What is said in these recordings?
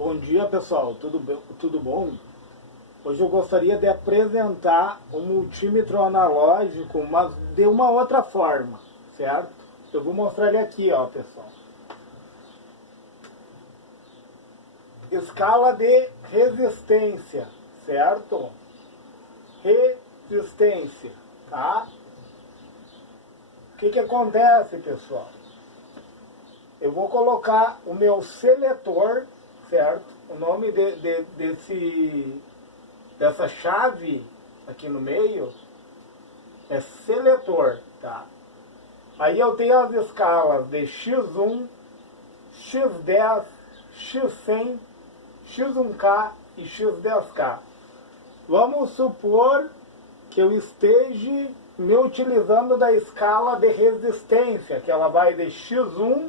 Bom dia, pessoal, tudo bom? Hoje eu gostaria de apresentar um multímetro analógico, mas de uma outra forma, certo? Eu vou mostrar ele aqui, ó, pessoal. Escala de resistência, certo? Resistência, tá? O que acontece, pessoal? Eu vou colocar o meu seletor, certo? O nome dessa chave aqui no meio é seletor, tá? Aí eu tenho as escalas de X1, X10, X100, X1K e X10K. Vamos supor que eu esteja me utilizando da escala de resistência, que ela vai de X1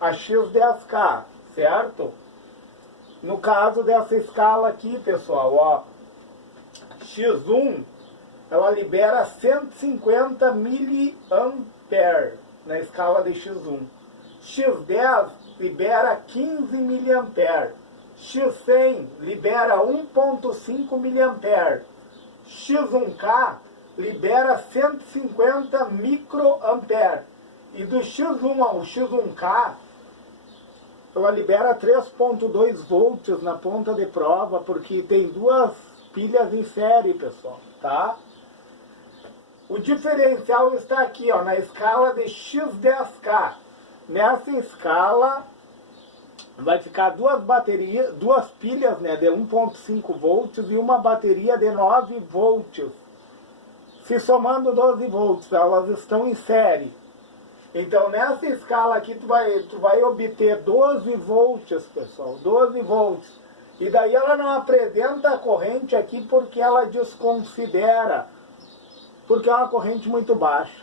a X10K, certo? No caso dessa escala aqui, pessoal, ó, X1, ela libera 150 miliamperes na escala de X1. X10 libera 15 miliamperes. X100 libera 1,5 miliamperes. X1K libera 150 microamperes. E do X1 ao X1K, ela libera 3,2 volts na ponta de prova, porque tem duas pilhas em série, pessoal, tá? O diferencial está aqui, ó, na escala de X10K. Nessa escala vai ficar duas pilhas, né, de 1,5 volts e uma bateria de 9 volts. Se somando 12 volts, elas estão em série. Então, nessa escala aqui, tu vai obter 12 volts, pessoal, 12 volts. E daí ela não apresenta a corrente aqui porque ela desconsidera, porque é uma corrente muito baixa.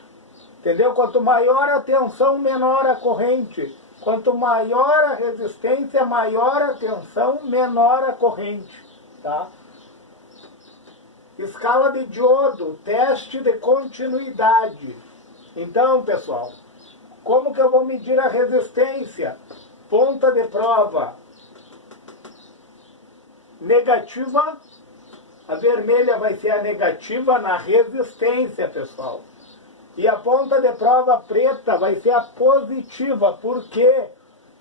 Entendeu? Quanto maior a tensão, menor a corrente. Quanto maior a resistência, maior a tensão, menor a corrente. Tá? Escala de diodo, teste de continuidade. Então, pessoal, como que eu vou medir a resistência? Ponta de prova negativa, a vermelha vai ser a negativa na resistência, pessoal. E a ponta de prova preta vai ser a positiva. Por quê?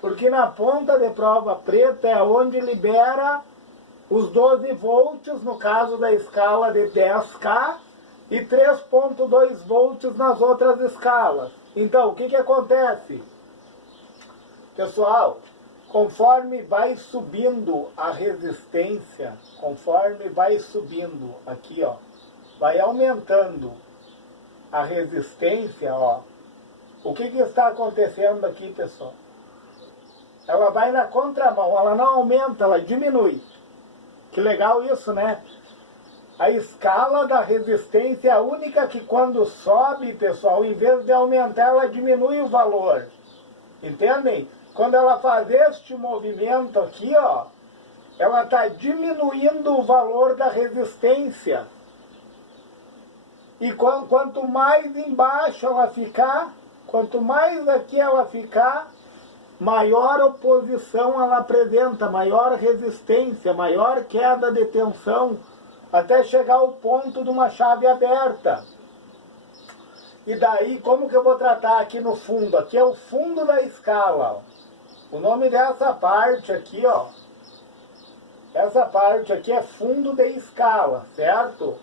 Porque na ponta de prova preta é onde libera os 12 volts, no caso da escala de 10K, e 3,2 volts nas outras escalas. Então, o que acontece? Pessoal, conforme vai subindo a resistência, conforme vai subindo aqui, ó, vai aumentando a resistência, ó. O que está acontecendo aqui, pessoal? Ela vai na contramão, ela não aumenta, ela diminui. Que legal isso, né? A escala da resistência é a única que quando sobe, pessoal, em vez de aumentar, ela diminui o valor. Entendem? Quando ela faz este movimento aqui, ó, ela está diminuindo o valor da resistência. E quanto mais embaixo ela ficar, quanto mais aqui ela ficar, maior oposição ela apresenta, maior resistência, maior queda de tensão, até chegar ao ponto de uma chave aberta. E daí, como que eu vou tratar aqui no fundo? Aqui é o fundo da escala, ó. O nome dessa parte aqui, ó, essa parte aqui é fundo de escala, certo?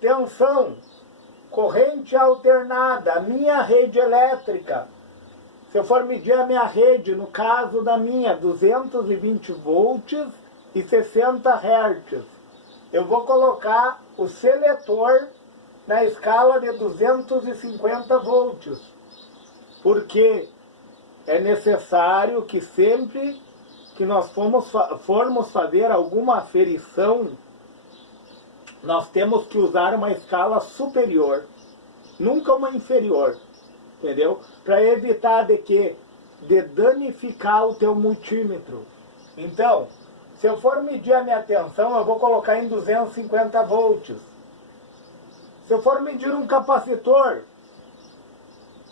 Tensão, corrente alternada, a minha rede elétrica. Se eu for medir a minha rede, no caso da minha, 220 volts e 60 Hz, eu vou colocar o seletor na escala de 250 volts. Porque é necessário que sempre que nós formos fazer alguma aferição, nós temos que usar uma escala superior, nunca uma inferior, entendeu? Para evitar de danificar o teu multímetro. Então, se eu for medir a minha tensão, eu vou colocar em 250 volts. Se eu for medir um capacitor,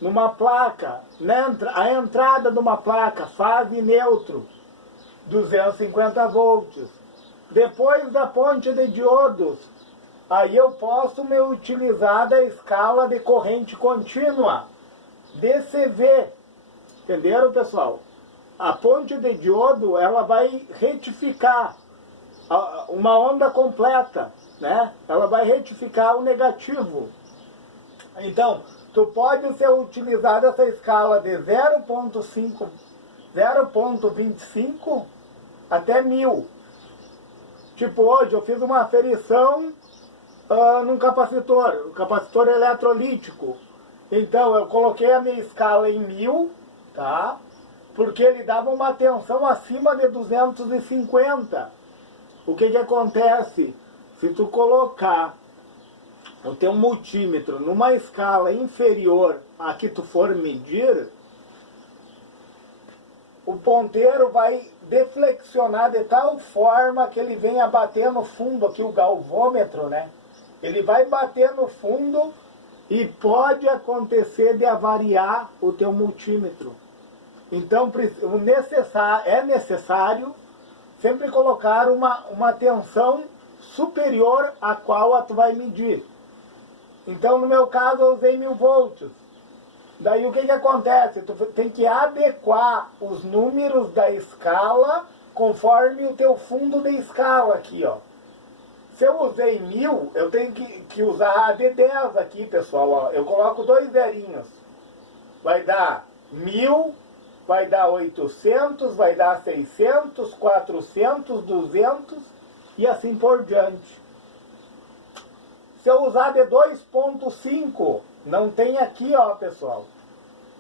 numa placa, a entrada de uma placa, fase neutro, 250 volts. Depois da ponte de diodos, aí eu posso me utilizar da escala de corrente contínua, DCV. Entenderam, pessoal? A ponte de diodo, ela vai retificar uma onda completa, né? Ela vai retificar o negativo. Então, tu pode ser utilizado essa escala de 0,5, 0,25 até 1000. Tipo, hoje eu fiz uma aferição num capacitor, capacitor eletrolítico. Então, eu coloquei a minha escala em 1000, tá? Porque ele dava uma tensão acima de 250. O que acontece? Se tu colocar o teu multímetro numa escala inferior a que tu for medir, o ponteiro vai deflexionar de tal forma que ele venha bater no fundo, aqui o galvômetro, né? Ele vai bater no fundo e pode acontecer de avariar o teu multímetro. Então é necessário sempre colocar uma tensão superior à qual tu vai medir. Então, no meu caso, eu usei 1000 volts. Daí, o que acontece? Tu tem que adequar os números da escala conforme o teu fundo de escala aqui, ó. Se eu usei 1000, eu tenho que usar a de 10 aqui, pessoal, ó. Eu coloco 2 zerinhos. Vai dar 1000, vai dar 800, vai dar 600, 400, 200 e assim por diante. Se eu usar de 2.5, não tem aqui, ó, pessoal.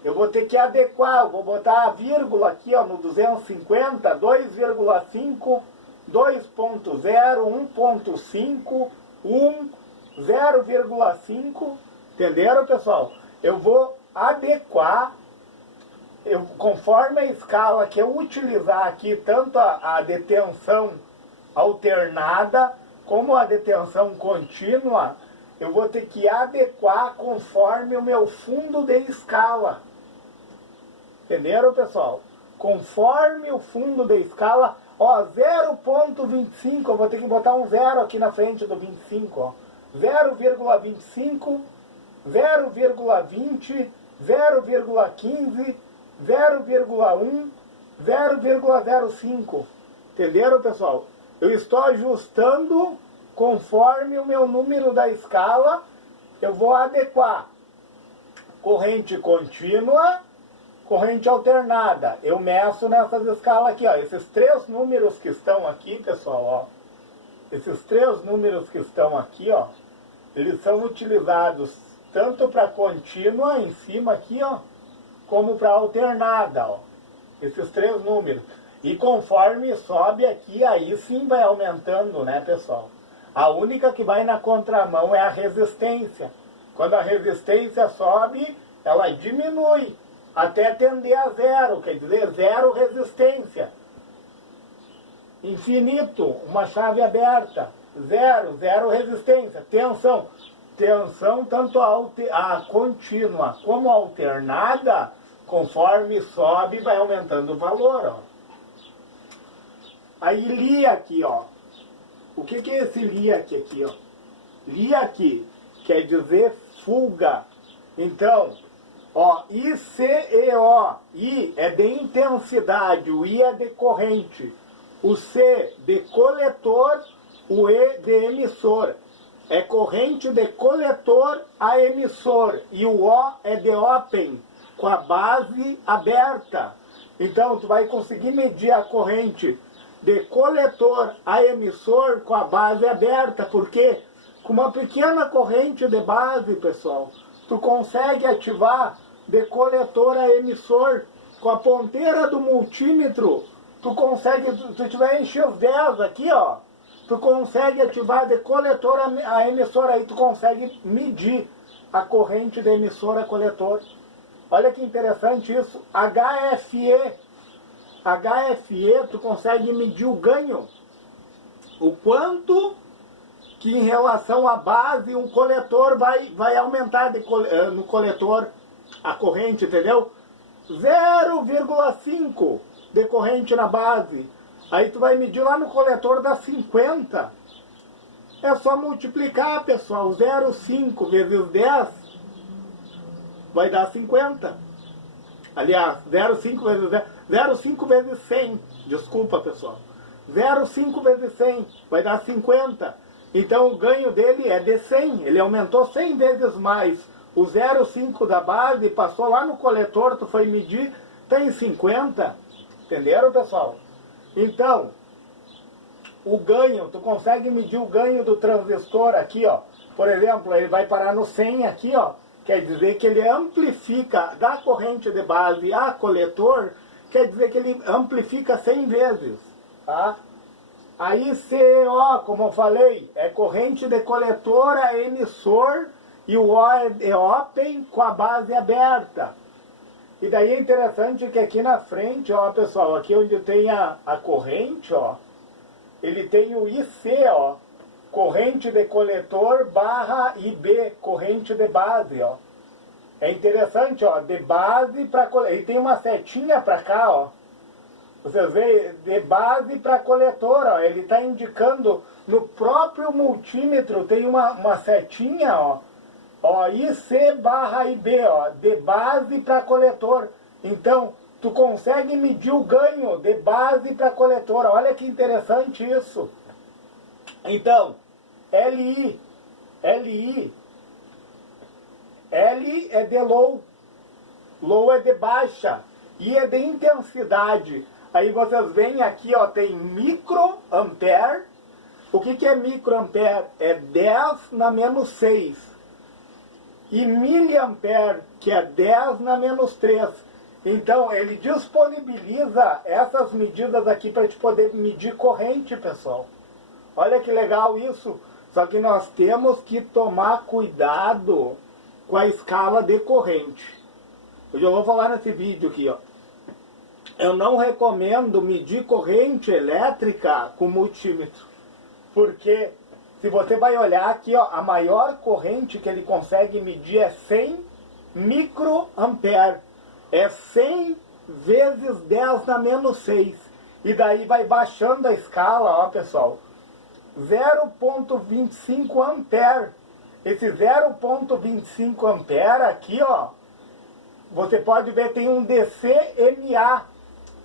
Eu vou ter que adequar, eu vou botar a vírgula aqui, ó, no 250, 2,5, 2.0, 1.5, 1, 0,5. Entenderam, pessoal? Eu vou adequar, conforme a escala que eu utilizar aqui, tanto a detenção alternada como a detenção contínua, eu vou ter que adequar conforme o meu fundo de escala. Entenderam, pessoal? Conforme o fundo de escala, ó, 0,25, eu vou ter que botar um zero aqui na frente do 25, ó. 0,25, 0,20, 0,15, 0,1, 0,05. Entenderam, pessoal? Eu estou ajustando conforme o meu número da escala. Eu vou adequar corrente contínua, corrente alternada. Eu meço nessas escalas aqui, ó. Esses 3 números que estão aqui, pessoal, ó. Esses 3 números que estão aqui, ó, eles são utilizados tanto para contínua em cima aqui, ó, como para alternada, ó. Esses 3 números. E conforme sobe aqui, aí sim vai aumentando, né, pessoal? A única que vai na contramão é a resistência. Quando a resistência sobe, ela diminui até tender a zero, quer dizer, zero resistência. Infinito, uma chave aberta. Zero, zero resistência. Tensão. Tensão tanto a contínua como a alternada, conforme sobe, vai aumentando o valor, ó. Aí LIAC, ó. O que é esse LIAC aqui, ó? LIAC quer dizer fuga. Então, ó, ICEO. I é de intensidade, o I é de corrente. O C de coletor, o E de emissor. É corrente de coletor a emissor. E o O é de open, com a base aberta. Então, tu vai conseguir medir a corrente de coletor a emissor com a base aberta, porque com uma pequena corrente de base, pessoal, tu consegue ativar de coletor a emissor. Com a ponteira do multímetro, tu consegue, se tu tiver em X10 aqui, ó, tu consegue ativar de coletor a emissor, aí tu consegue medir a corrente de emissor a coletor. Olha que interessante isso. HFE, tu consegue medir o ganho. O quanto que em relação à base um coletor vai aumentar no coletor a corrente, entendeu? 0,5 de corrente na base. Aí tu vai medir lá no coletor, dá 50. É só multiplicar, pessoal. 0,5 vezes 10 vai dar 50. Aliás, 0,5 vezes 10, 0,5 vezes 100. Desculpa, pessoal. 0,5 vezes 100 vai dar 50. Então o ganho dele é de 100. Ele aumentou 100 vezes mais. O 0,5 da base passou lá no coletor, tu foi medir, tem 50. Entenderam, pessoal? Então, o ganho, tu consegue medir o ganho do transistor aqui, ó. Por exemplo, ele vai parar no 100 aqui, ó. Quer dizer que ele amplifica da corrente de base a coletor, quer dizer que ele amplifica 100 vezes, tá? Aí CO, como eu falei, é corrente de coletor a emissor e o O é open com a base aberta. E daí é interessante que aqui na frente, ó, pessoal, aqui onde tem a corrente, ó, ele tem o IC, ó, corrente de coletor barra IB, corrente de base, ó. É interessante, ó, de base para coletor. Ele tem uma setinha para cá, ó. Vocês veem, de base para coletor, ó. Ele está indicando no próprio multímetro, tem uma setinha, ó. Ó, IC barra IB, ó, de base para coletor. Então, tu consegue medir o ganho de base para coletor. Olha que interessante isso. Então, L é de low é de baixa, I é de intensidade. Aí vocês veem aqui, ó, tem microampere. O que é microampere? É 10 na menos 6. E miliampere, que é 10 na menos 3. Então, ele disponibiliza essas medidas aqui para a gente poder medir corrente, pessoal. Olha que legal isso. Só que nós temos que tomar cuidado com a escala de corrente. Eu já vou falar nesse vídeo aqui, ó. Eu não recomendo medir corrente elétrica com multímetro. Porque se você vai olhar aqui, ó, a maior corrente que ele consegue medir é 100 microampere. É 100 vezes 10 na menos 6. E daí vai baixando a escala, ó, pessoal. 0,25 ampere. Esse 0,25 ampere aqui, ó, você pode ver, tem um DCMA,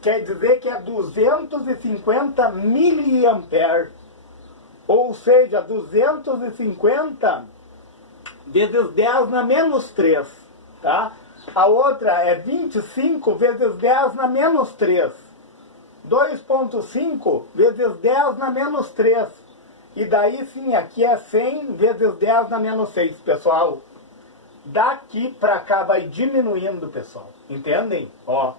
quer dizer que é 250 miliampere. Ou seja, 250 vezes 10 na menos 3, tá? A outra é 25 vezes 10 na menos 3. 2,5 vezes 10 na menos 3. E daí sim, aqui é 100 vezes 10 na menos 6, pessoal. Daqui para cá vai diminuindo, pessoal. Entendem? Ó,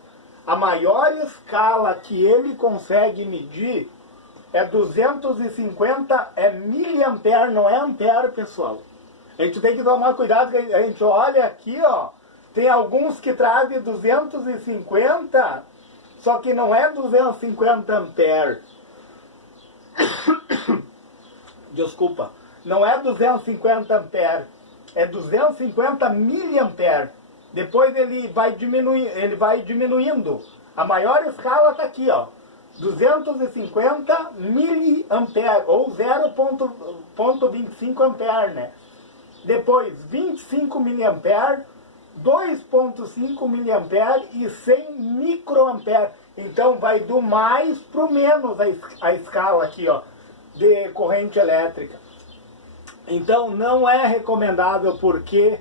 a maior escala que ele consegue medir é 250, é miliampere, não é ampere, pessoal. A gente tem que tomar cuidado, que a gente olha aqui, ó, tem alguns que trazem 250, só que não é 250 ampere. Desculpa, não é 250 ampere, é 250 miliampere. Depois ele vai diminuindo. A maior escala está aqui, ó. 250 miliampere, ou 0,25 ampere, né? Depois 25 miliampere, 2,5 miliampere e 100 microampere. Então vai do mais para o menos a escala aqui, ó, de corrente elétrica. Então não é recomendável, porque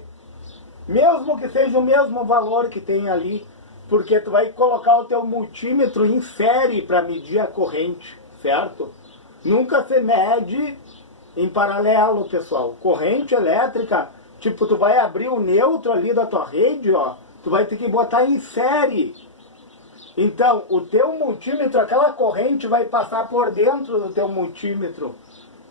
mesmo que seja o mesmo valor que tem ali, porque tu vai colocar o teu multímetro em série para medir a corrente, certo? Nunca se mede em paralelo, pessoal. Corrente elétrica, tipo, tu vai abrir o neutro ali da tua rede, ó, tu vai ter que botar em série. Então, o teu multímetro, aquela corrente vai passar por dentro do teu multímetro,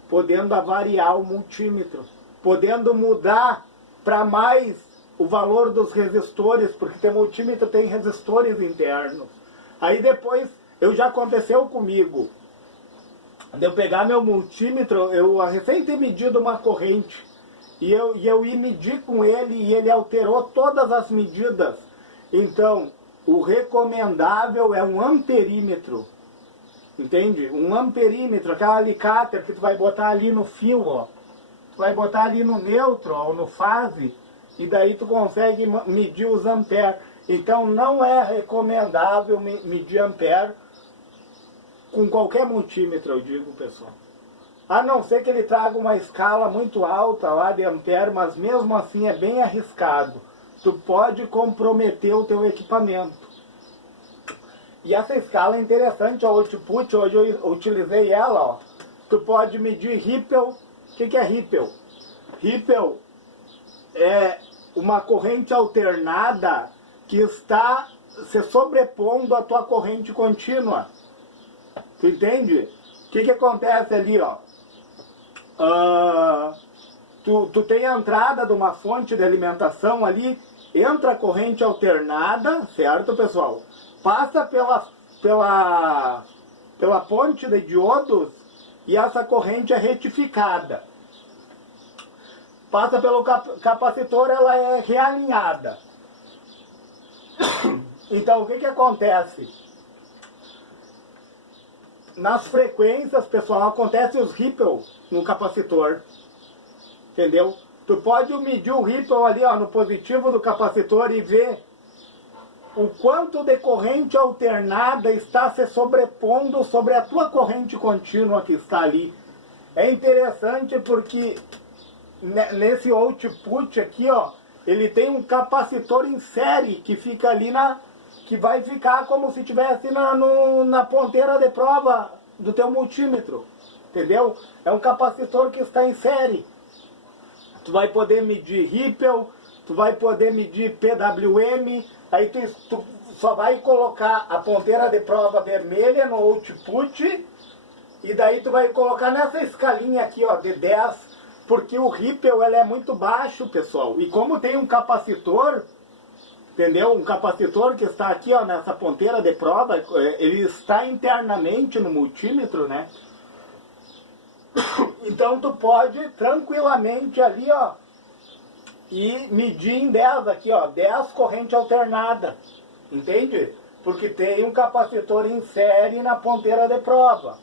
podendo avariar o multímetro, podendo mudar para mais o valor dos resistores, porque teu multímetro tem resistores internos. Aí depois, já aconteceu comigo, de eu pegar meu multímetro, eu recém ter medido uma corrente, e eu ia medir com ele e ele alterou todas as medidas. Então, o recomendável é um amperímetro. Entende? Um amperímetro, aquela alicate que tu vai botar ali no fio, ó. Tu vai botar ali no neutro, ó, ou no fase, e daí tu consegue medir os amperes. Então não é recomendável medir ampere com qualquer multímetro, eu digo, pessoal. A não ser que ele traga uma escala muito alta lá de ampere, mas mesmo assim é bem arriscado. Tu pode comprometer o teu equipamento. E essa escala é interessante, a output, hoje eu utilizei ela, ó. Tu pode medir Ripple. O que é Ripple? Ripple é uma corrente alternada que está se sobrepondo à tua corrente contínua. Tu entende? O que acontece ali, ó? Tu tem a entrada de uma fonte de alimentação ali, entra a corrente alternada, certo, pessoal? Passa pela ponte de diodos e essa corrente é retificada. Passa pelo capacitor, ela é realinhada. Então, o que acontece? Nas frequências, pessoal, acontece os ripple no capacitor. Entendeu? Tu pode medir o ripple ali, ó, no positivo do capacitor e ver o quanto de corrente alternada está se sobrepondo sobre a tua corrente contínua que está ali. É interessante porque nesse output aqui, ó, ele tem um capacitor em série que fica ali que vai ficar como se estivesse na ponteira de prova do teu multímetro. Entendeu? É um capacitor que está em série. Tu vai poder medir Ripple, tu vai poder medir PWM, aí tu só vai colocar a ponteira de prova vermelha no output, e daí tu vai colocar nessa escalinha aqui, ó, de 10, porque o Ripple ele é muito baixo, pessoal. E como tem um capacitor, entendeu? Um capacitor que está aqui, ó, nessa ponteira de prova, ele está internamente no multímetro, né? Então tu pode tranquilamente ali, ó, e medir em 10 aqui, ó, 10 corrente alternada, entende? Porque tem um capacitor em série na ponteira de prova.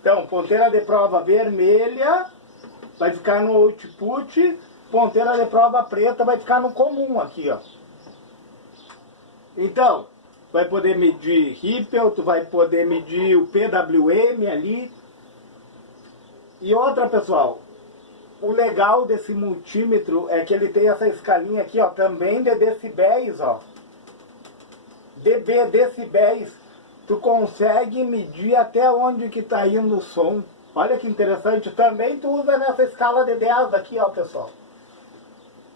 Então, ponteira de prova vermelha vai ficar no output, ponteira de prova preta vai ficar no comum aqui, ó. Então, vai poder medir Ripple, tu vai poder medir o PWM ali. E outra, pessoal, o legal desse multímetro é que ele tem essa escalinha aqui, ó, também de decibéis, ó. dB, decibéis. Tu consegue medir até onde que tá indo o som. Olha que interessante. Também tu usa nessa escala de 10 aqui, ó, pessoal.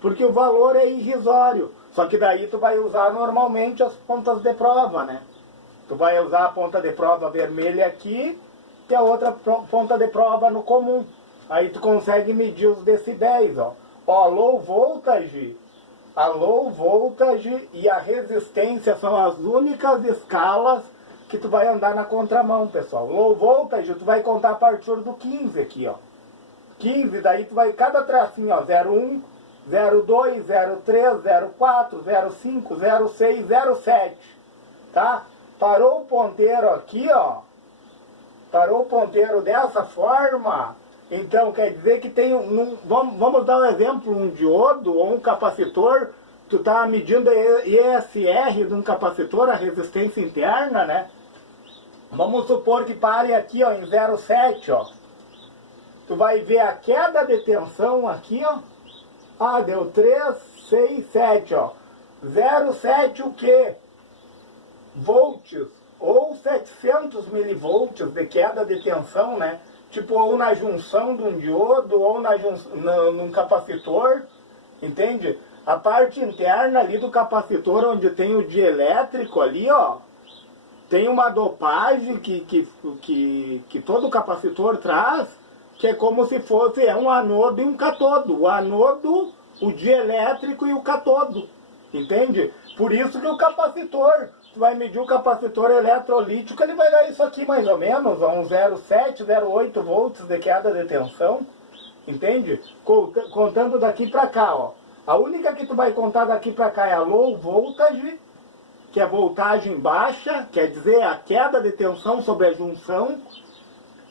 Porque o valor é irrisório. Só que daí tu vai usar normalmente as pontas de prova, né? Tu vai usar a ponta de prova vermelha aqui e a outra ponta de prova no comum. Aí tu consegue medir os decibéis, ó. Ó, low voltage, a low voltage e a resistência são as únicas escalas que tu vai andar na contramão, pessoal. Low voltage tu vai contar a partir do 15 aqui, ó. 15, daí tu vai, cada tracinho, ó, 01, 02, 03, 04, 05, 06, 07, tá? Parou o ponteiro aqui, ó. Parou o ponteiro dessa forma, então quer dizer que tem vamos dar um exemplo, um diodo ou um capacitor, tu tá medindo a ESR de um capacitor, a resistência interna, né? Vamos supor que pare aqui, ó, em 0,7, ó. Tu vai ver a queda de tensão aqui, ó. Ah, deu 3, 6, 7, ó. 0,7 o quê? Volts, ou 700 milivolts de queda de tensão, né? Tipo, ou na junção de um diodo, ou num capacitor, entende? A parte interna ali do capacitor, onde tem o dielétrico ali, ó, tem uma dopagem que todo capacitor traz, que é como se fosse um anodo e um catodo. O anodo, o dielétrico e o catodo, entende? Por isso que o capacitor, tu vai medir o capacitor eletrolítico, ele vai dar isso aqui mais ou menos, uns 0,7, 0,8 volts de queda de tensão. entende? Contando daqui para cá, ó. A única que tu vai contar daqui para cá é a low voltage, que é voltagem baixa, quer dizer, a queda de tensão sobre a junção.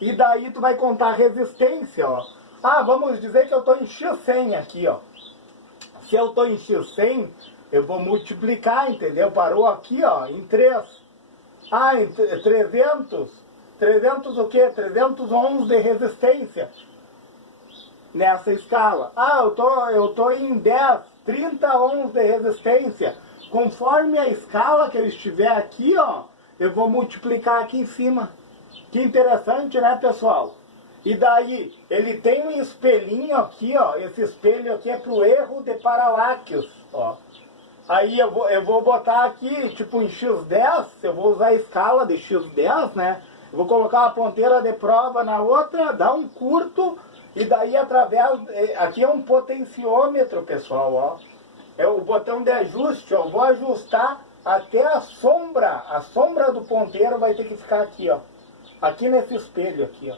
E daí tu vai contar a resistência, ó. Ah, vamos dizer que eu estou em X100 aqui, ó. Se eu estou em X100, eu vou multiplicar, entendeu? Parou aqui, ó, em 3. Ah, em 300. 300 o quê? 300 ohms de resistência nessa escala. Ah, eu tô em 10, 30 ohms de resistência. Conforme a escala que eu estiver aqui, ó, eu vou multiplicar aqui em cima. Que interessante, né, pessoal? E daí, ele tem um espelhinho aqui, ó. Esse espelho aqui é pro erro de paralaxe, ó. Aí eu vou botar aqui, tipo em X10, eu vou usar a escala de X10, né? Eu vou colocar uma ponteira de prova na outra, dar um curto, e daí através... Aqui é um potenciômetro, pessoal, ó. É o botão de ajuste, ó. Eu vou ajustar até a sombra do ponteiro vai ter que ficar aqui, ó. Aqui nesse espelho aqui, ó.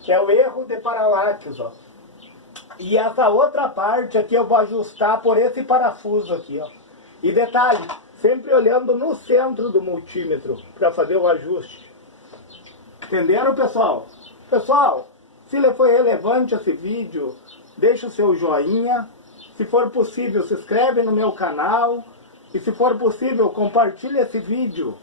Que é o erro de paralaxe, ó. E essa outra parte aqui eu vou ajustar por esse parafuso aqui, ó. E detalhe, sempre olhando no centro do multímetro para fazer o ajuste. Entenderam, pessoal? Pessoal, se lhe foi relevante esse vídeo, deixa o seu joinha. Se for possível, se inscreve no meu canal. E se for possível, compartilhe esse vídeo